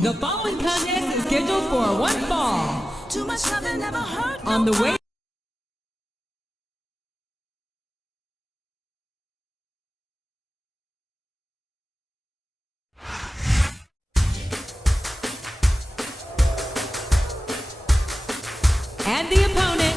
The following contest is scheduled for one fall. Too much loving never hurt. On the way. And the opponent.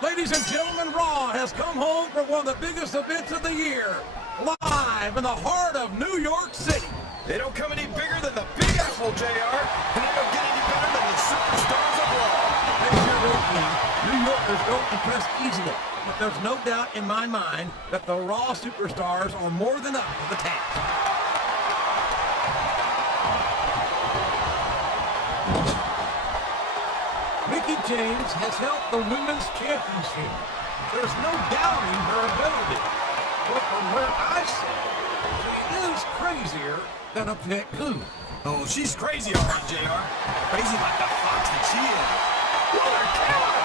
Ladies and gentlemen, Raw has come home for one of the biggest events of the year, live in the heart of New York City. They don't come any bigger than the Big Apple, JR, and they don't get any better than the superstars of Raw. They sure do, King. New Yorkers don't impress easily, but there's no doubt in my mind that the Raw superstars are more than up to the task. Mickie James has held the Women's Championship. There's no doubting her ability. But from where I sit, she is crazier than a pet coon. Oh, she's crazy, all right, JR. Crazy like the fox that she is. What a killer!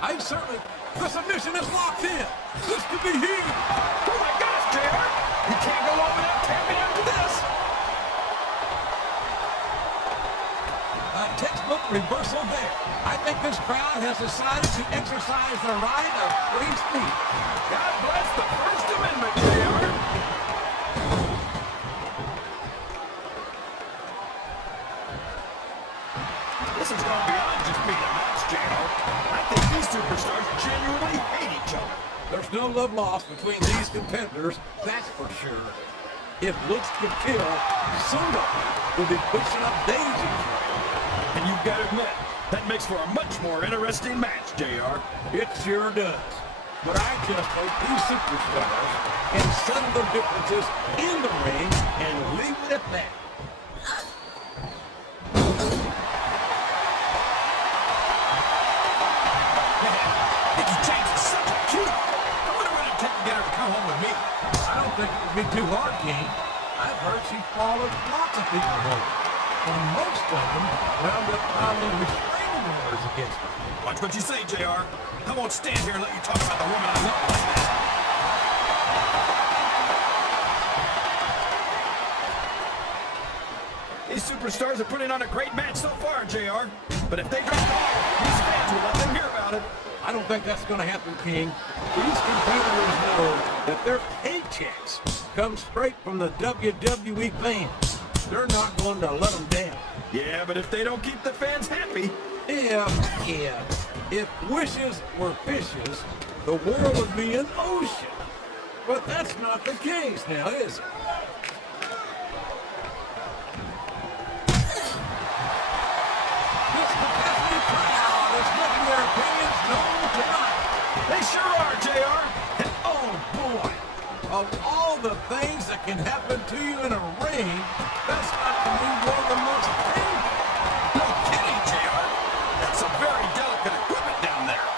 I've certainly... The submission is locked in. This could be huge. Oh my gosh, JR! You can't go on without tapping after this! A textbook reversal there. I think this crowd has decided to exercise the right of free speech. God bless the First Amendment, JR! This has gone beyond just being a match, JR. I think these superstars genuinely hate each other. There's no love lost between these competitors, that's for sure. If looks could kill, somebody will be pushing up Daisy. And you've got to admit, that makes for a much more interesting match, JR. It sure does. But I just hope these superstars can settle the differences in the ring and leave it at that. Mickie James is such a cute. I wonder what it'd take to get her to come home with me. I don't think it would be too hard, King. I've heard she followed lots of people home. And most of them wound up filing restraining orders against her. Watch what you say, JR. I won't stand here and let you talk about the woman I love like that. These superstars are putting on a great match so far, JR. But if they drop the ball, these fans will let them hear about it. I don't think that's going to happen, King. These competitors know that their paychecks come straight from the WWE fans. They're not going to let them down. Yeah, but if they don't keep the fans happy... Yeah. If wishes were fishes, the world would be an ocean. But that's not the case now, is it? This competitive crowd is making their opinions known tonight. They sure are, JR. And oh boy, of all the things that can happen to you in a ring, that's got to be one of the most painful. No kidding, JR. That's some very delicate equipment down there.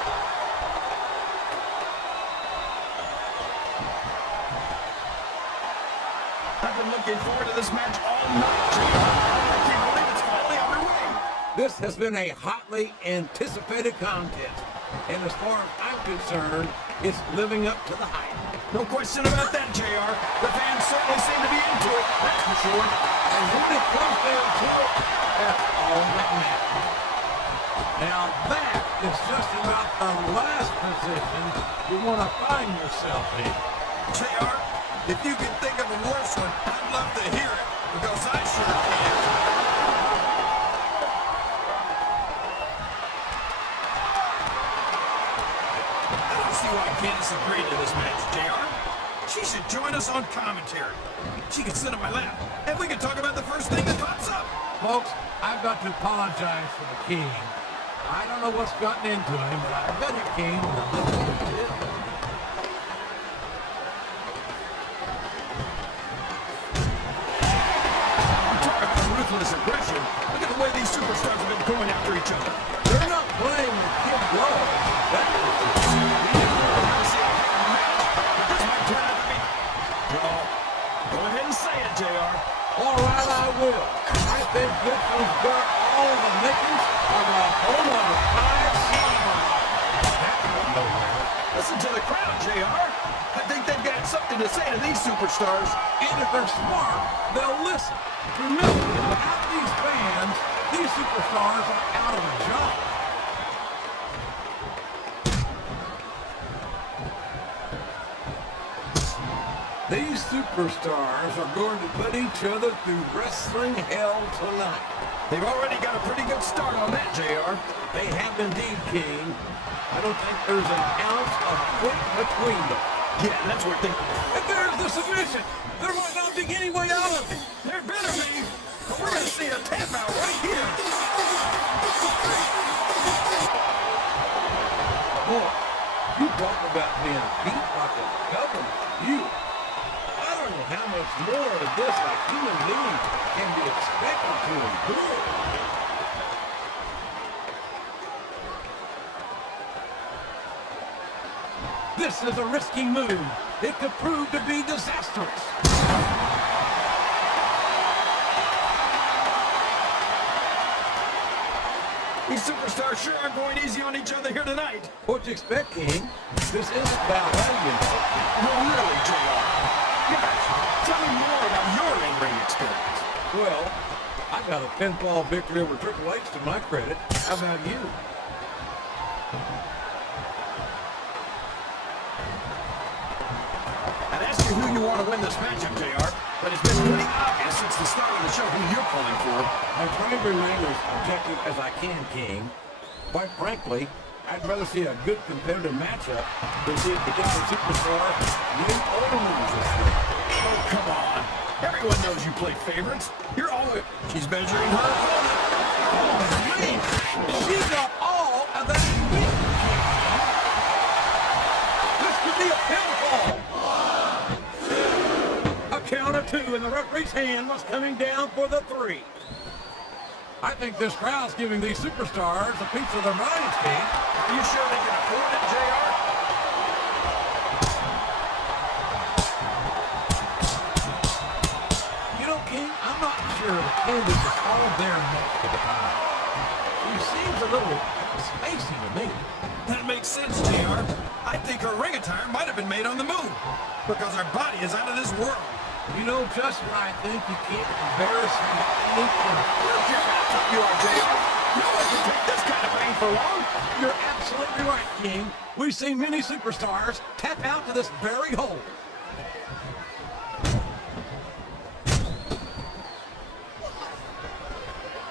I've been looking forward to this match all night, JR. I can't believe it's finally underway. This has been a hotly anticipated contest, and as far as I'm concerned, it's living up to the hype. No question about that, JR. The fans certainly seem to be into it, that's for sure. And when it comes down to it, that's all that matters. Now that is just about the last position you want to find yourself in. JR, if you can think of a worse one, I'd love to hear it, because I sure can. I don't see why Candice agreed to this match, JR. She should join us on commentary. She can sit on my lap, and we can talk about the first thing that pops up. Folks, I've got to apologize for the King. I don't know what's gotten into him, but I bet the King will listen to it. Talk about ruthless aggression. Look at the way the going after each other. They're not playing with kid gloves. That's for sure. This might turn out to be... Well, go ahead and say it, JR. All right, I will. I think this one's got all the makings of a whole lot of high cinema. That went nowhere. Listen to the crowd, JR. I think they've got something to say to these superstars. And if they're smart, they'll listen. Remember, without these fans, these superstars are out of a job. These superstars are going to put each other through wrestling hell tonight. They've already got a pretty good start on that, JR. They have indeed, King. I don't think there's an ounce of quit between them. Yeah, that's what they... And there's the submission. There might not be any way out of it. There better be. But we're going to see a tap out right here. Boy, you talk about being beat like a coven. I don't know how much more of this a human being can be expected to endure. This is a risky move. It could prove to be disastrous. These superstars sure are going easy on each other here tonight. What you expect, King? This isn't ballet, you know. No, really, JR. Guys, tell me more about your in-ring experience. Well, I got a pinfall victory over Triple H to my credit. How about you? I'd ask you who you want to win this matchup, JR, but it's been pretty obvious since the start of the show who you're pulling for. I try to remain as objective as I can, King. Quite frankly, I'd rather see a good competitive matchup than see a particular superstar win all the moves this week. Oh, come on. Everyone knows you play favorites. You're always... She's measuring her opponent. Oh, man! She got all of that win! This could be a pinfall! A count of 2, and the referee's hand was coming down for the 3. I think this crowd's giving these superstars a piece of their minds, King. Are you sure they can afford it, JR? You know, King, I'm not sure that Candice is all there most of the time. She seems a little spacey to me. That makes sense, JR. I think her ring attire might have been made on the move, because her body is out of this world. You know just what I think. You can't embarrass me. Look here, you are, JR. No one can take this kind of pain for long. You're absolutely right, King. We've seen many superstars tap out to this very hole.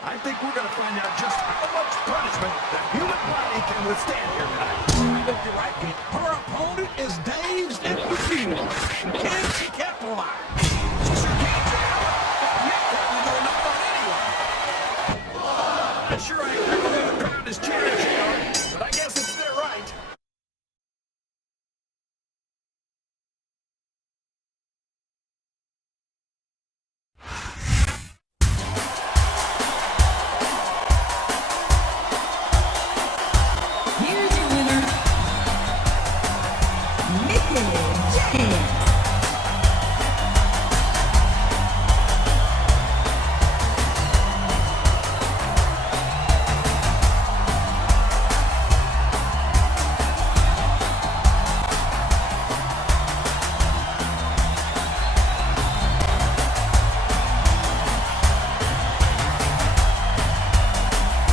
I think we're going to find out just how much punishment the human body can withstand here tonight. I think you're right, King. Her opponent is dazed and confused. Can she capitalize? She sure can, JR. Nick probably know enough on anyone. I'm sure I agree with who the crowd is cheering, JR, but I guess it's their right. Here's your winner, Mickie James.